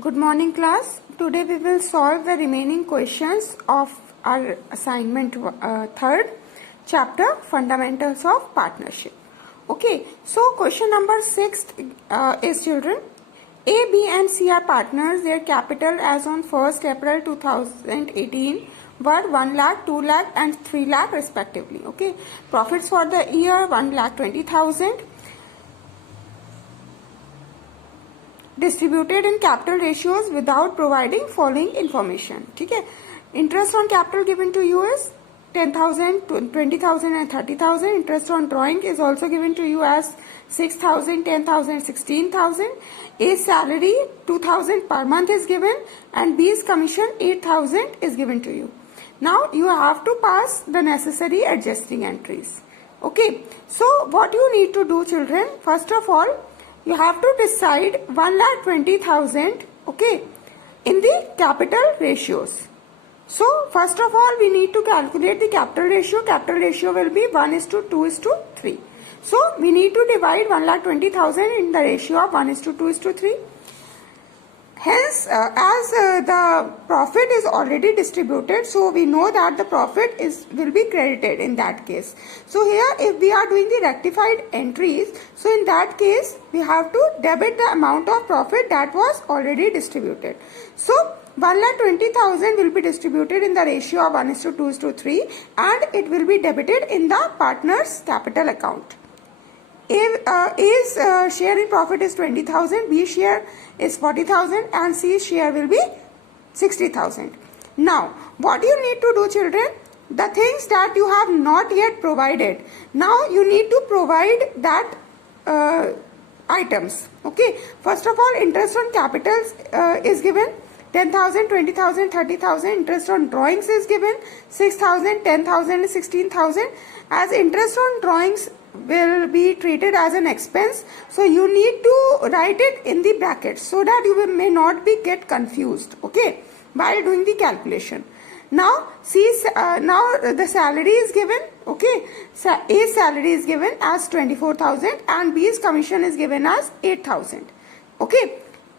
Good morning class. Today we will solve the remaining questions of our assignment third chapter fundamentals of partnership. Okay, so question number 6 is children. A, B and C are partners. Their capital as on 1st April 2018 were 1 lakh, 2 lakh and 3 lakh respectively. Okay, profits for the year 1,20,000. Distributed in capital ratios without providing following information. ठीक है, interest on capital given to you is 10,000, 20,000 and 30,000. Interest on drawing is also given to you as 6,000, 10,000, 16,000. A's salary 2,000 per month is given and B's commission 8,000 is given to you. Now you have to pass the necessary adjusting entries. Okay, so what you need to do children, first of all, you have to decide 1,20,000, okay, in the capital ratios. So first of all we need to calculate the capital ratio. Capital ratio will be 1:2:3. So we need to divide 1,20,000 in the ratio of 1:2:3. Hence, as the profit is already distributed, so we know that the profit will be credited in that case. So here, if we are doing the rectified entries, so in that case, we have to debit the amount of profit that was already distributed. So 1,20,000 will be distributed in the ratio of 1:2:3, and it will be debited in the partner's capital account. A's share in profit is 20,000, B's share is 40,000 and C's share will be 60,000. Now, what you need to do children, the things that you have not yet provided, now you need to provide that items. Okay, first of all, interest on capitals is given 10,000, 20,000, 30,000. Interest on drawings is given 6,000, 10,000 and 16,000. As interest on drawings will be treated as an expense, so you need to write it in the brackets so that you may not be get confused, okay, while doing the calculation. Now now the salary is given, okay, A's salary is given as 24,000 and B's commission is given as 8,000. Okay,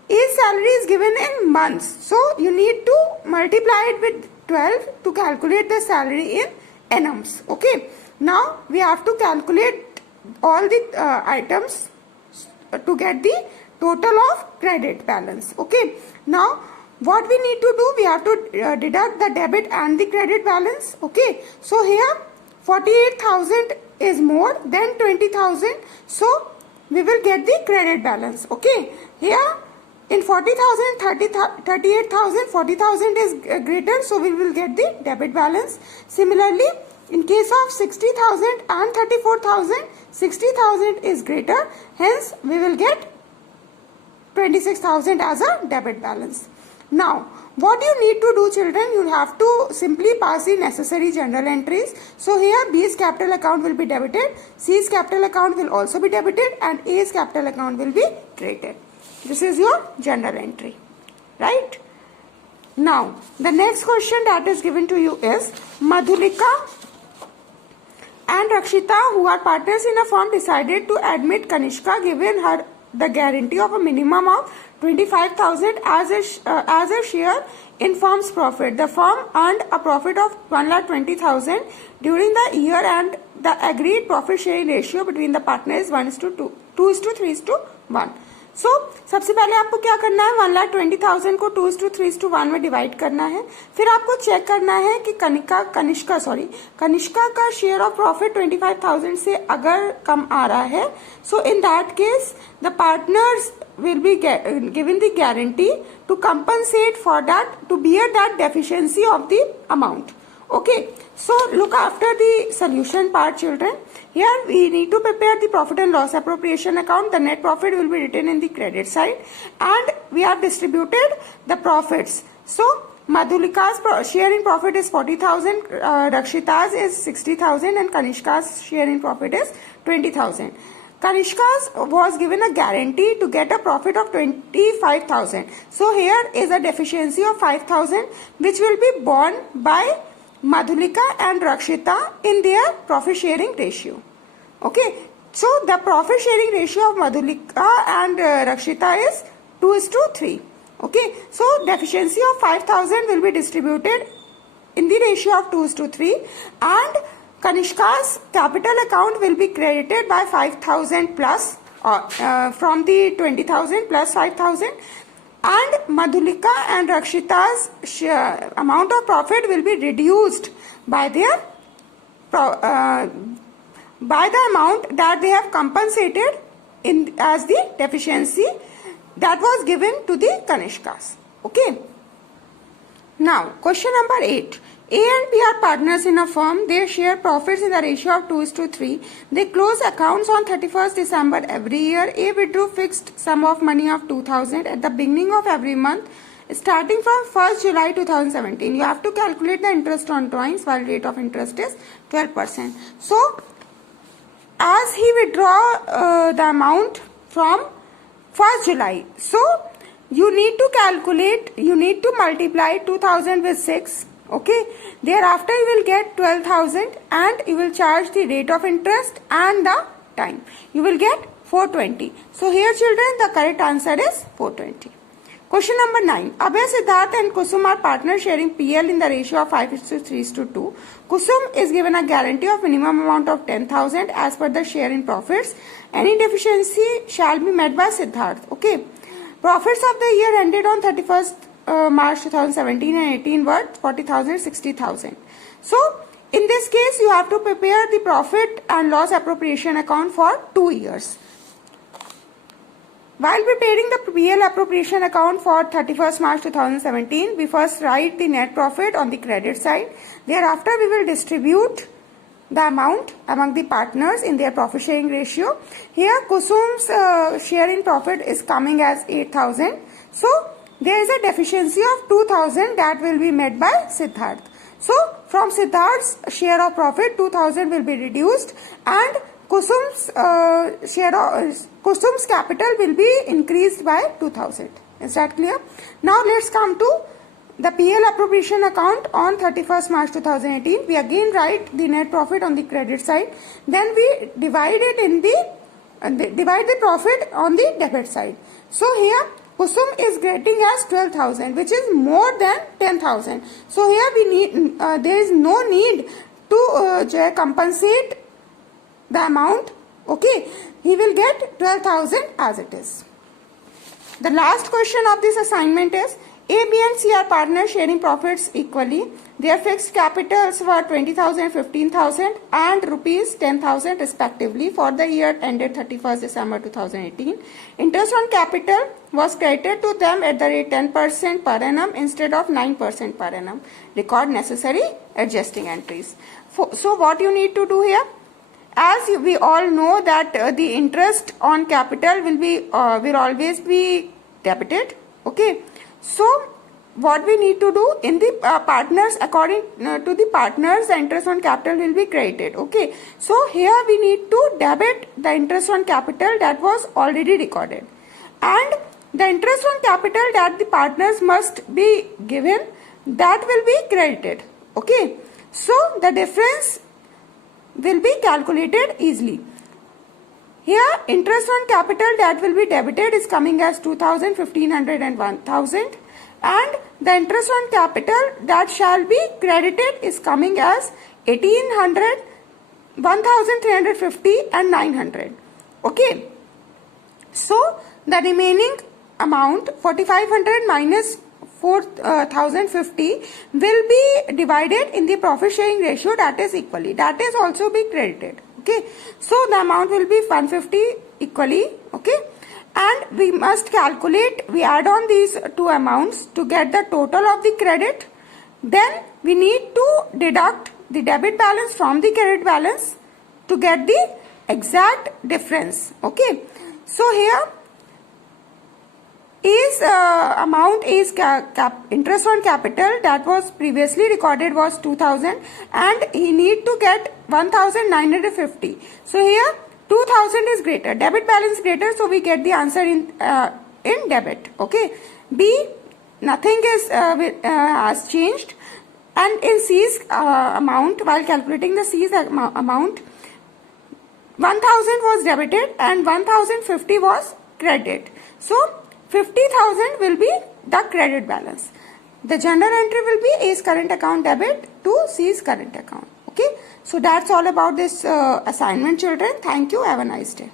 A's salary is given in months, so you need to multiply it with 12 to calculate the salary in annums. Okay, now we have to calculate all the items to get the total of credit balance. Okay, now what we need to do, we have to deduct the debit and the credit balance. Okay, so here 48,000 is more than 20,000, so we will get the credit balance. Okay, here in 40,000, 38,000, 40,000 is greater, so we will get the debit balance. Similarly, in case of 60,000 and 34,000, 60,000 is greater, hence we will get 26,000 as a debit balance. Now, what you need to do children, you have to simply pass the necessary general entries. So here B's capital account will be debited, C's capital account will also be debited and A's capital account will be credited. This is your general entry, right? Now, the next question that is given to you is Madhulika and Rakshita, who are partners in a firm, decided to admit Kanishka, given her the guarantee of a minimum of 25,000 as a share in firm's profit. The firm earned a profit of 1,20,000 during the year and the agreed profit sharing ratio between the partners 1:2:3:1. सो सबसे पहले आपको क्या करना है, 1,20,000 को 2:3:1 में divide करना है. फिर आपको चेक करना है कि कनिष्का का शेयर ऑफ प्रॉफिट 25,000 से अगर कम आ रहा है, so in that case the partners will be given the guarantee to compensate for that, to bear that deficiency of the amount. Okay, so look after the solution part children. Here we need to prepare the profit and loss appropriation account. The net profit will be written in the credit side and we have distributed the profits. So Madhulika's share in profit is 40,000, Rakshita's is 60,000 and Kanishka's share in profit is 20,000. Kanishka's was given a guarantee to get a profit of 25,000. So here is a deficiency of 5,000 which will be borne by Madhulika and Rakshita in their profit sharing ratio. Okay, so the profit sharing ratio of Madhulika and Rakshita is 2:3. Okay, so deficiency of 5,000 will be distributed in the ratio of 2:3, and Kanishka's capital account will be credited by 5,000 plus from the 20,000 plus 5,000, and Madhulika and Rakshita's amount of profit will be reduced by their by the amount that they have compensated in as the deficiency that was given to the Kanishkas. Okay. Now, question number 8. A and B are partners in a firm. They share profits in the ratio of 2:3. They close accounts on 31st December every year. A withdrew fixed sum of money of 2,000 at the beginning of every month, starting from 1st July 2017. You have to calculate the interest on drawings, while rate of interest is 12%. So, as he withdraw the amount from 1st July, so you need to calculate, you need to multiply 2,000 with 6. Okay, thereafter you will get 12,000 and you will charge the rate of interest and the time. You will get 420. So here children, the correct answer is 420. Question number 9. Abhay, Siddharth and Kusum are partners sharing PL in the ratio of 5:3:2. Kusum is given a guarantee of minimum amount of 10,000 as per the share in profits. Any deficiency shall be met by Siddharth. Okay. Profits of the year ended on 31st March 2017 and 18 were 40,000, 60,000. So, in this case, you have to prepare the profit and loss appropriation account for 2 years. While preparing the PL appropriation account for 31st March 2017, we first write the net profit on the credit side. Thereafter, we will distribute the amount among the partners in their profit sharing ratio. Here, Kusum's share in profit is coming as 8,000. So, there is a deficiency of 2,000 that will be met by Siddharth. So, from Siddharth's share of profit, 2,000 will be reduced and Kusum's Kusum's capital will be increased by 2,000. Is that clear? Now, let's come to the PL appropriation account on 31st March 2018. We again write the net profit on the credit side. Then we divide it in the divide the profit on the debit side. So here Kusum is getting as 12,000, which is more than 10,000. So here we need there is no need to compensate the amount. Okay, he will get 12,000 as it is. The last question of this assignment is A, B and C are partners sharing profits equally. Their fixed capitals were 20,000, 15,000 and rupees 10,000 respectively for the year ended 31st December 2018. Interest on capital was credited to them at the rate 10% per annum instead of 9% per annum. Record necessary adjusting entries. So what you need to do here? As we all know that the interest on capital will always be debited. Okay. So, what we need to do in the partners, according to the partners, the interest on capital will be credited. Okay. So, here we need to debit the interest on capital that was already recorded. And the interest on capital that the partners must be given, that will be credited. Okay. So, the difference will be calculated easily. Here, interest on capital that will be debited is coming as 2,000, 1,500 and 1,000. And the interest on capital that shall be credited is coming as 1,800, 1,350 and 900. Okay. So, the remaining amount 4,500 minus 4,050 will be divided in the profit sharing ratio, that is equally. That is also be credited. Okay. So, the amount will be 150 equally. Okay. And we must calculate, we add on these two amounts to get the total of the credit. Then we need to deduct the debit balance from the credit balance to get the exact difference. Okay. So, here is amount is interest on capital that was previously recorded was 2,000 and he need to get 1,950. So, here 2,000 is greater, debit balance greater, so we get the answer in debit. Okay. B, nothing is has changed, and in C's amount, while calculating the C's amount, 1,000 was debited and 1,050 was credited. So 50,000 will be the credit balance. The general entry will be A's current account debit to C's current account. Okay, so that's all about this assignment, children. Thank you. Have a nice day.